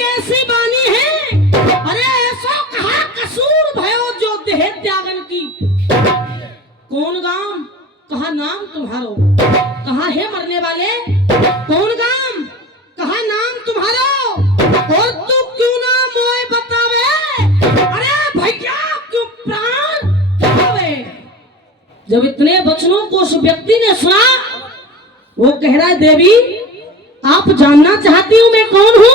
ऐसी बानी है, अरे ऐसा कहा कसूर भयो जो देह त्यागन की। कौन गाम कहा नाम तुम्हारो, कहा है मरने वाले। कौन गाम कहा नाम तुम्हारो, और तू क्यों ना मोए बतावे। अरे भैया क्यों प्राण त्यागे। जब इतने वचनों को उस व्यक्ति ने सुना, वो कह रहा है देवी आप जानना चाहती हूँ मैं कौन हूँ,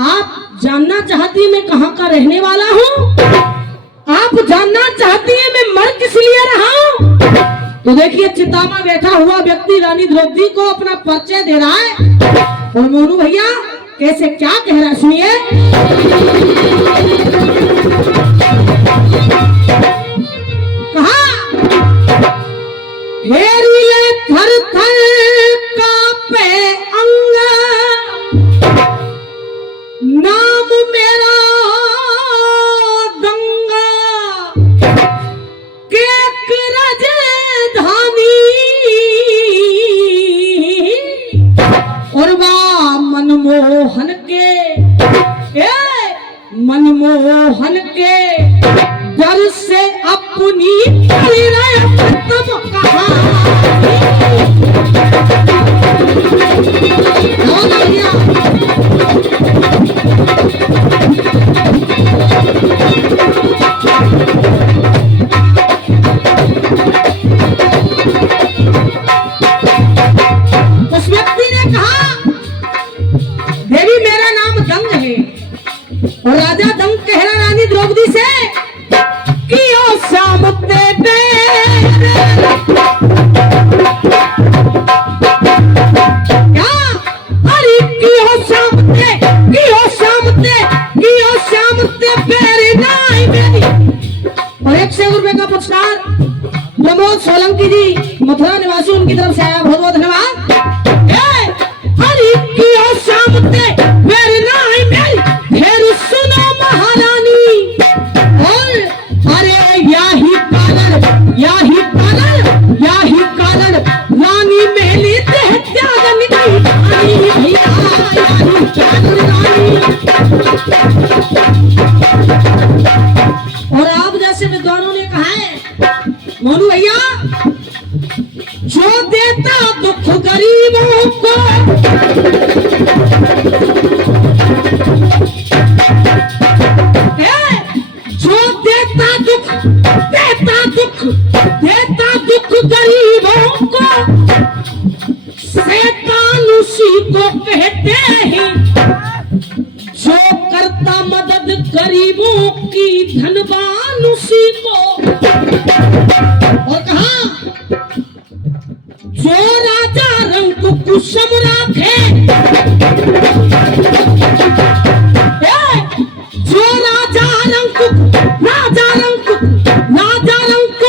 आप जानना चाहती है मैं कहाँ का रहने वाला हूँ, आप जानना चाहती है मैं मर किस लिए रहा हूँ। तो देखिए चिता में बैठा हुआ व्यक्ति रानी द्रौपदी को अपना परिचय दे रहा है। और मोनू भैया कैसे क्या कह रहा है सुनिए। कहा हेरिले थर थर कांपे अंग, नाम मेरा दंगा केक राजधानी, और वाह मनमोहन के डर से अपनी तुम कहा। उस व्यक्ति ने कहा देवी मेरा नाम दंग है। और राजा दंग कह रहा रानी द्रौपदी से कि ओ श्याम देवे क्या, अरे कि ओ श्याम दे, कि ओ श्याम दे, कि ओ श्याम दे मेरी नाई मेरी। और 100 रुपए का पुरस्कार प्रमोद सोलंकी जी मथुरा निवासी उनकी तरफ से आया, बहुत बहुत धन्यवाद। अरे कि ओ श्याम दे मेरी नाई मेरी, फिर सुनो महारानी। और अरे याही कालन रानी मेली देह त्यागन की भैया, याही कालन रानी। और आप जैसे विद्वानों ने कहा है मोनू भैया, जो देता दुख गरीबों को, जो देता दुख गरीबों को, शैतान उसी को कहते हैं। जो करता मदद गरीबों की, धनवान उसी को। और कहा जो राजा रंग कुसुम राखे, जो राजा रंग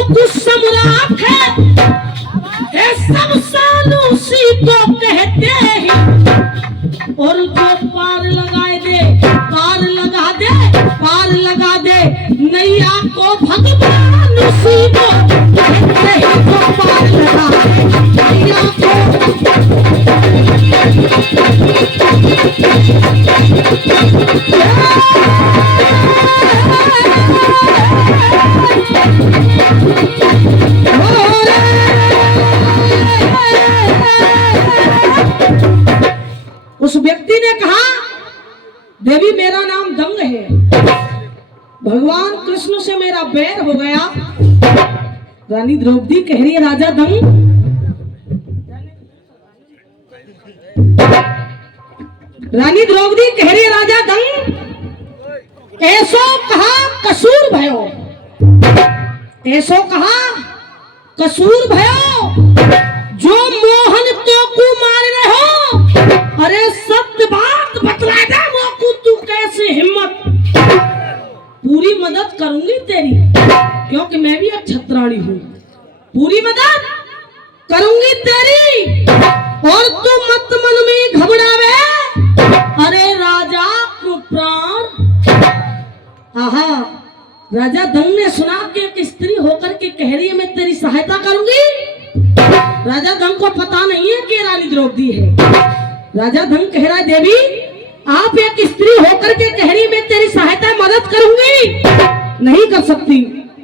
कुसुम राखे, सब सान उसी को कहते हैं। और जो पार लगा दे नैया को, भगवान उसी को कहते हैं। जो पार लगा नैया को, उस व्यक्ति ने कहा देवी मेरा नाम दंग है, भगवान कृष्ण से मेरा बैर हो गया। रानी द्रौपदी कह रही है राजा दंग, रानी द्रौपदी कह रही है राजा दंग, ऐसो कहा कसूर भयो, ऐसो कहा कसूर भयो जो मोहन तो को मार रहे हो। अरे सत्य बात बतला दे मोकू, तू कैसे हिम्मत। पूरी मदद करूंगी तेरी, क्योंकि मैं भी एक छत्राणी हूँ। पूरी मदद करूंगी तेरी, और तू मत मन में घबरावे। अरे राजा को प्राण। आहा, राजा दंग ने सुना कि एक स्त्री होकर के कह रही है मैं तेरी सहायता करूंगी। राजा दंग को पता नहीं है कि रानी द्रौपदी है। राजा धन कह रहा है देवी आप एक होकर के कहरी में तेरी सहायता मदद करूंगी, नहीं कर सकती।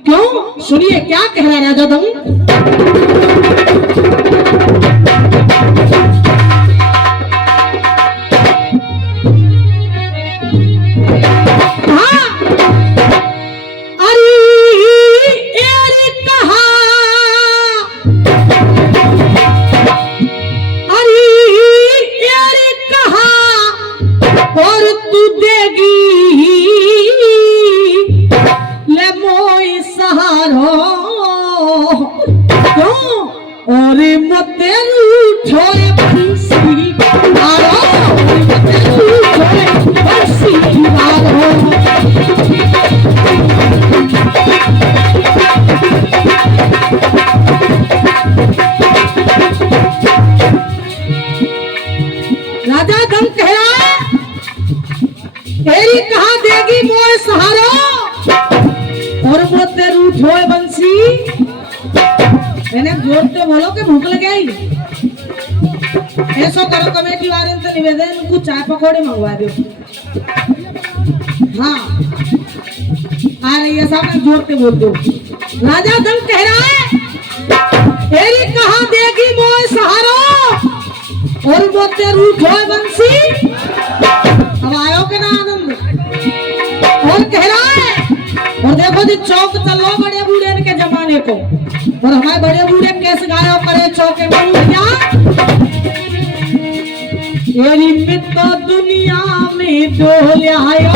क्यों? सुनिए क्या कह रहा है राजा दंग। और मते रूठोए बंसी मारो, मते रूठोए बंसी मारो। राजा दंग कह रहा है, तेरी कहाँ देगी मोए सहारा, और मते रूठोए बंसी। मैंने जोर से बोलो कि भूख लगे आई। ऐसा करो कमेटी वाले से निवेदन, उनको चाय पकौड़े मंगवा दो। हाँ आ रही है साहब, जोर से बोल दो। राजा दंग कह रहा है, तेरी कहाँ देगी मोए सहारा, और मोते रूठ होए बंसी। अब आयो के ना आनंद। और कह रहा है, और देखो जी चौक चलो बड़े बूढ़े के जमाने को, और हमारे बड़े बूढ़े कैसे गायो करे चौके में क्या। तेरी मित्र दुनिया में डोल आयो,